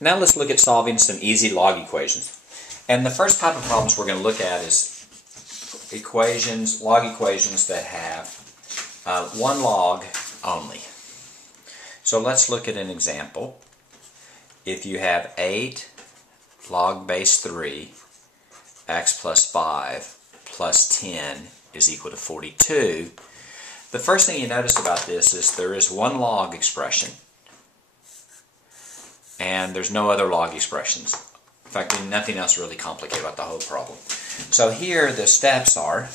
Now let's look at solving some easy log equations. And the first type of problems we're going to look at is log equations that have one log only. So let's look at an example. If you have 8 log base 3 x plus 5 plus 10 is equal to 42, the first thing you notice about this is there is one log expression and there's no other log expressions. In fact, there's nothing else really complicated about the whole problem. So here the steps are: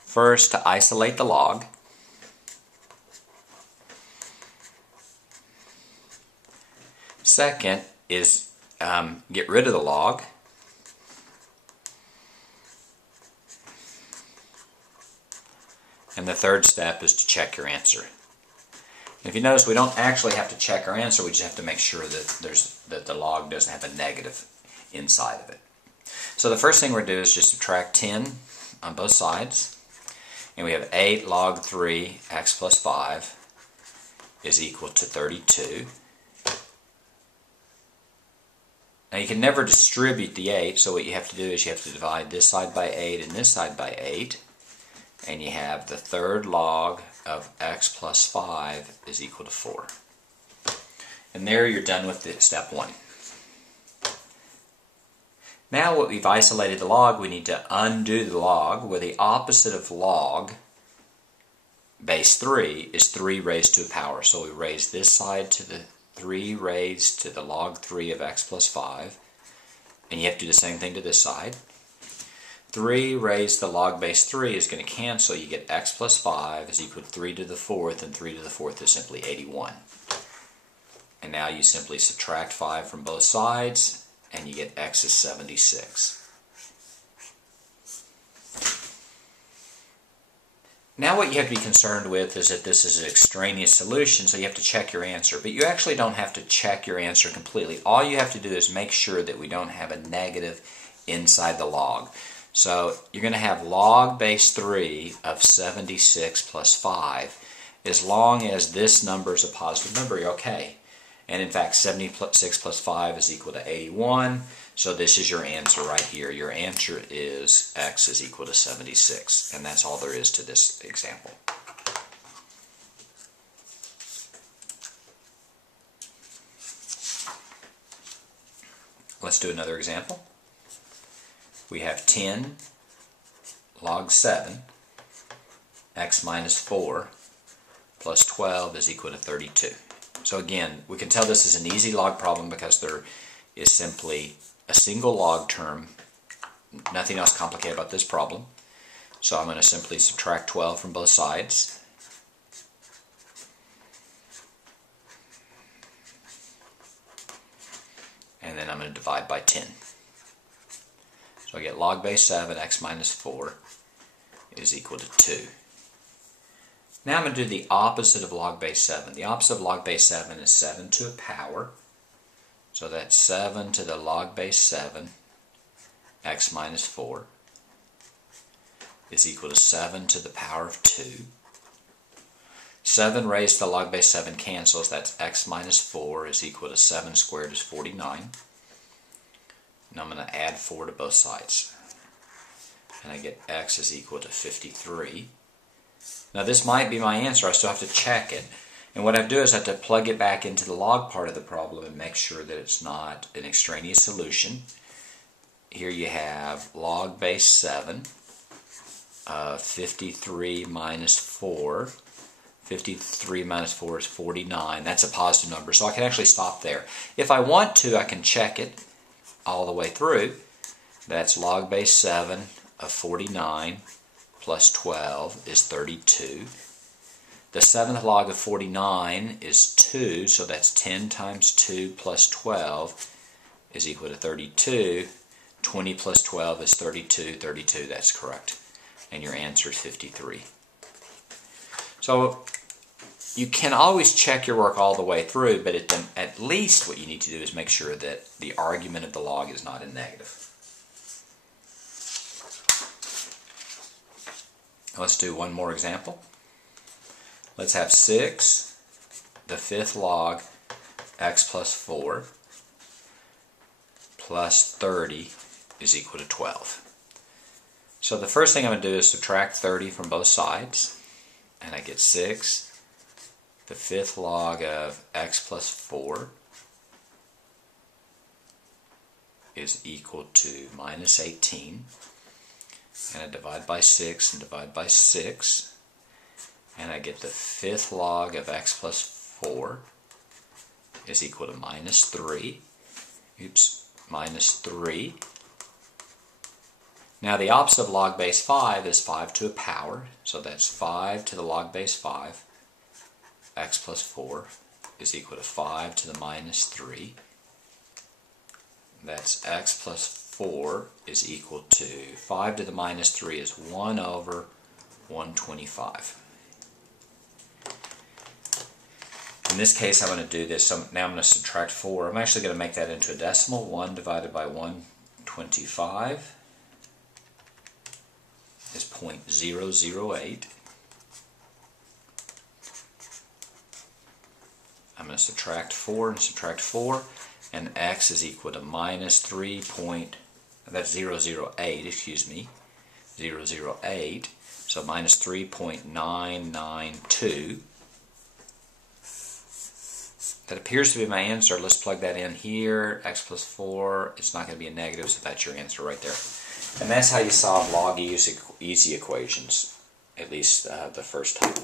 first, to isolate the log. Second is get rid of the log. And the third step is to check your answer. If you notice, we don't actually have to check our answer, we just have to make sure that the log doesn't have a negative inside of it. So the first thing we're going to do is just subtract 10 on both sides. And we have 8 log 3 x plus 5 is equal to 32. Now you can never distribute the 8, so what you have to do is you have to divide this side by 8 and this side by 8. And you have the third log of x plus 5 is equal to 4. And there you're done with step 1. Now what we've isolated the log, we need to undo the log, where the opposite of log base 3 is 3 raised to a power. So we raise this side to the 3 raised to the log 3 of x plus 5. And you have to do the same thing to this side. 3 raised to the log base 3 is going to cancel. You get x plus 5 is equal to 3 to the 4th, and 3 to the 4th is simply 81. And now you simply subtract 5 from both sides, and you get x is 76. Now what you have to be concerned with is that this is an extraneous solution, so you have to check your answer. But you actually don't have to check your answer completely. All you have to do is make sure that we don't have a negative inside the log. So you're going to have log base 3 of 76 plus 5. As long as this number is a positive number, you're okay. And in fact, 76 plus 5 is equal to 81. So this is your answer right here. Your answer is x is equal to 76. And that's all there is to this example. Let's do another example. We have 10 log 7 x minus 4 plus 12 is equal to 32. So again, we can tell this is an easy log problem because there is simply a single log term, nothing else complicated about this problem. So I'm going to simply subtract 12 from both sides. And then I'm going to divide by 10. So I get log base 7 x minus 4 is equal to 2. Now I'm going to do the opposite of log base 7. The opposite of log base 7 is 7 to a power. So that's 7 to the log base 7 x minus 4 is equal to 7 to the power of 2. 7 raised to the log base 7 cancels. That's x minus 4 is equal to 7 squared is 49. And I'm going to add 4 to both sides. And I get x is equal to 53. Now this might be my answer. I still have to check it. And what I do is I have to plug it back into the log part of the problem and make sure that it's not an extraneous solution. Here you have log base 7 of 53 minus 4. 53 minus 4 is 49. That's a positive number, so I can actually stop there. If I want to, I can check it all the way through. That's log base 7 of 49 plus 12 is 32. The 7th log of 49 is 2, so that's 10 times 2 plus 12 is equal to 32. 20 plus 12 is 32. 32, that's correct. And your answer is 53. So you can always check your work all the way through, but at least what you need to do is make sure that the argument of the log is not in negative. Let's do one more example. Let's have 6, the 5th log x plus 4 plus 30 is equal to 12. So the first thing I'm going to do is subtract 30 from both sides, and I get 6. The fifth log of x plus 4 is equal to minus 18. And I divide by 6 and divide by 6. And I get the fifth log of x plus 4 is equal to minus 3. Minus 3. Now the opposite of log base 5 is 5 to a power. So that's 5 to the log base 5. X plus 4 is equal to 5 to the minus 3. That's x plus 4 is equal to 5 to the minus 3 is 1 over 125. In this case, I'm going to do this. So now I'm going to subtract 4. I'm actually going to make that into a decimal. 1 divided by 125 is 0.008. I'm going to subtract 4 and subtract 4, and x is equal to minus 3 point, that's 008, excuse me, 008, so minus 3.992. That appears to be my answer. Let's plug that in here. X plus 4, it's not going to be a negative, so that's your answer right there. And that's how you solve log easy equations, at least the first time.